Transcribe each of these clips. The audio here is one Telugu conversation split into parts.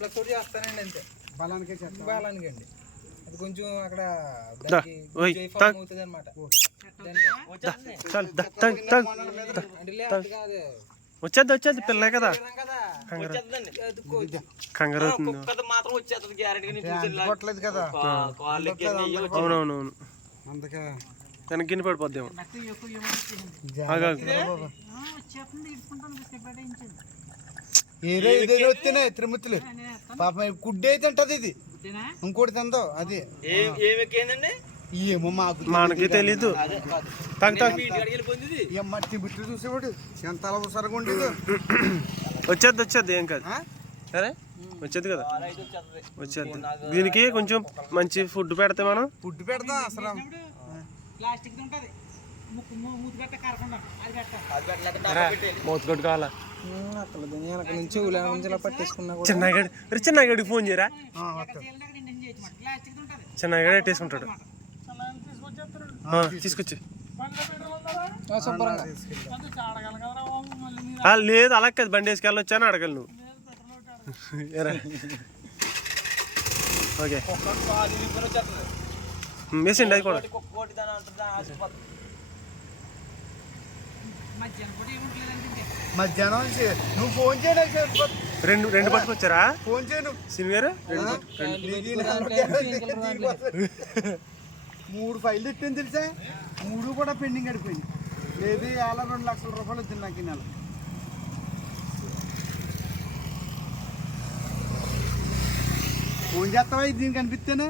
కూడా చేస్తానండి అంతే, బలానికి అండి. అది కొంచెం అక్కడ అవుతుంది అనమాట. వచ్చేది పిల్ల కదా కంగారు అవునవునవును దానికి గిన్నె పడిపోద్దేమో. వస్తున్నాయి త్రిమూర్తులు పాపం గుడ్డి అయితే ఉంటది, ఇది ఇంకోటి తిందో అది ఏమో మనకి తెలీదు. మట్టి బిట్లు చూసేవాడు ఎంత అవసరంగా ఉండేది. వచ్చేది ఏం కాదు సరే, వచ్చేది కదా వచ్చేది. దీనికి కొంచెం మంచి ఫుడ్ పెడితే మనం ఫుడ్ పెడతాం అసలు. మూతకొట్టు కావాలా నుంచి పట్టేసుకున్నా చిన్నగాడికి ఫోన్ చేయరా, చిన్నగాడు ఎట్టేసుకుంటాడు. తీసుకొచ్చి లేదు అలా కదా బండి వేసుకెళ్ళొచ్చా అని అడగలు నువ్వు. ఓకే వేసిండి అది కూడా. మధ్యాహ్నం నువ్వు ఫోన్ చేయడానికి రెండు పట్టుకొచ్చారా ఫోన్ చేయను సిమ్ గారు? 3 ఫైళ్ళు ఇట్టింది తెలుసా, 3 కూడా పెండింగ్ అడిపోయింది. లేదు అలా 2 లక్షల రూపాయలు వచ్చింది నాకు ఈ నెల. ఫోన్ చేస్తావా దీనికి కనిపిస్తేనే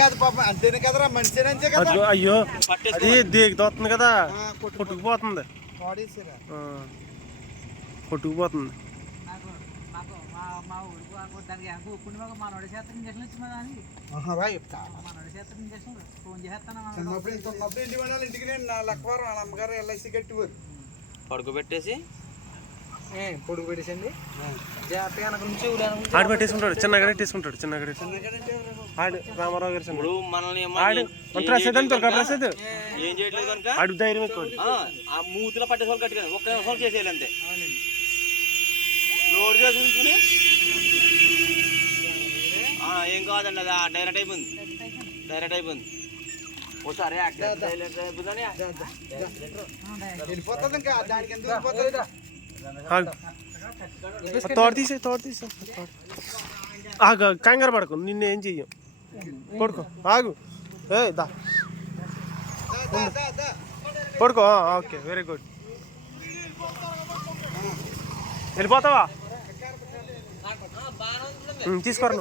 కాదు పాపం అంతేనే కదరా మనిషి అంతే కదా. అయ్యో అది దిగుతోస్తుంది కదా, కొట్టుకుపోతుంది కొట్టుకుపోతుంది. ఇంటికి లక్కవారం వాళ్ళ అమ్మగారు ఎల్ఐసి కట్టివారు పడుకోబెట్టేసి పొడుగు పెట్టేసండి ఆడు పెట్టేసుకుంటాడు, చిన్నగా పెట్టేసుకుంటాడు. చిన్నగా ఆడు రామారావు గారు ఇప్పుడు మనల్ని ప్రసాద్ ఏం చేయట్లేదు కనుక ఆడు ధైర్యం ఎక్కువ. ఆ మూతిలో పట్టేసుకోవాలి గట్టిగా ఒక్క నిమిషం చేసేయాలి అంతే. లోడ్ చేసుకుని ఏం కాదండి, అది డైరెక్ట్ అయిపోయింది ఒకసారి వెళ్ళిపోతుంది ఇంకా దానికి ఎందుకు వెళ్ళిపోతుంది. తోట తీసే ఆగు, కంగారు పడకు, నిన్నేం చెయ్యం. పడుకో ఆగు, దా పడుకో. Okay very good. వెళ్ళిపోతావా? తీసుకోరా,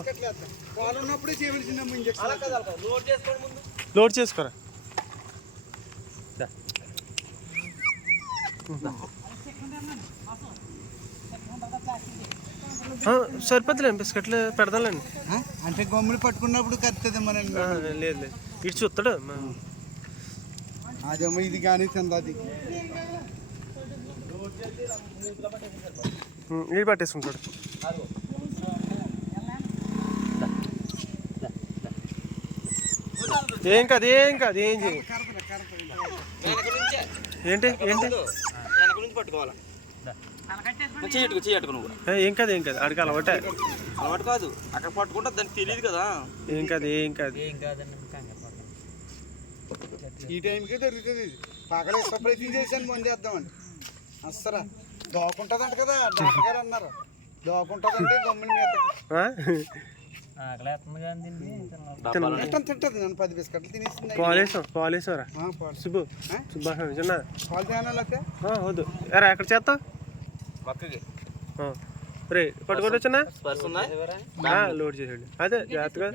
లోడ్ చేసుకోరా. సరిపోతులే బిస్కెట్లు పెడదాంలేండి. అంటే గమ్ములు పట్టుకున్నప్పుడు కత్తుంది మన. లేదు ఇటు చూస్తాడు అదేమో ఇది కానీ తింది ఇది పట్టేసుకుంటాడు. ఏం కాదు ఏం చేయ. ఏంటి పట్టుకోవాలా ఏం కాదు అడిగి అలవాటే అలవాటు కాదు, అక్కడ పట్టుకుంటే దానికి తెలియదు కదా. ఏం కాదు ఈ టైంకే దొరుకుతుంది. పక్కన ప్రయత్నం చేశాను మంది వేద్దామని అస్సరా దోకుంటుందంట కదా, డాక్టర్ గారు అన్నారు దోకుంటుందంటే గమ్ముని మీద తింటది. నన్ను 10 బిస్కెట్లు తినేసింది. పాలేసరా సుబ్బు చిన్న పాలు తేనాలైతే వద్దు ఎరా ఎక్కడ చేస్తావు రే పట్టుకొని వచ్చినా లోడ్ చేసాడు. అదే జాగ్రత్తగా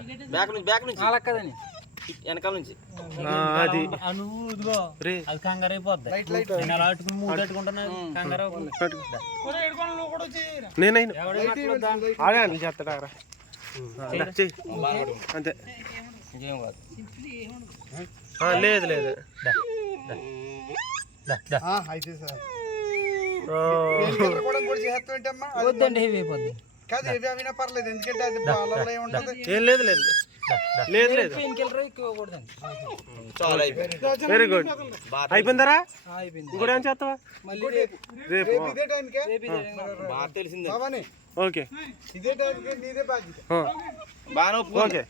వెనకాల నుంచి అది నేనైనా ఆగాను చేస్తాడా అంతే. లేదు కాదు ఇవి అవినా పర్లేదు, ఎందుకంటే అది బాలలో ఏం లేదు లేదు లేదు పెయిన్ కిల్లర్ ఎక్కువకూడదండి. చాలా అయిపోయింది. వెరీ గుడ్ అయిపోయిందారా అయిపోయింది. ఇంకోటి ఏం చేస్తావా మళ్ళీ రేపు రేపు ఇదే టైంకే రేపు ఇదే టైంకి బాగా తెలిసింది. బాబాని ఓకే ఇదే టైంకి నీదే బాధ్యత. బాగా ఒప్పుకోండి. ఓకే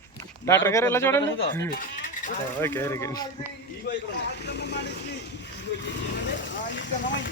డాక్టర్ గారు ఇలా చూడండి ఓకే వెరీ గుడ్ ఈ చిన్నమ్మాయి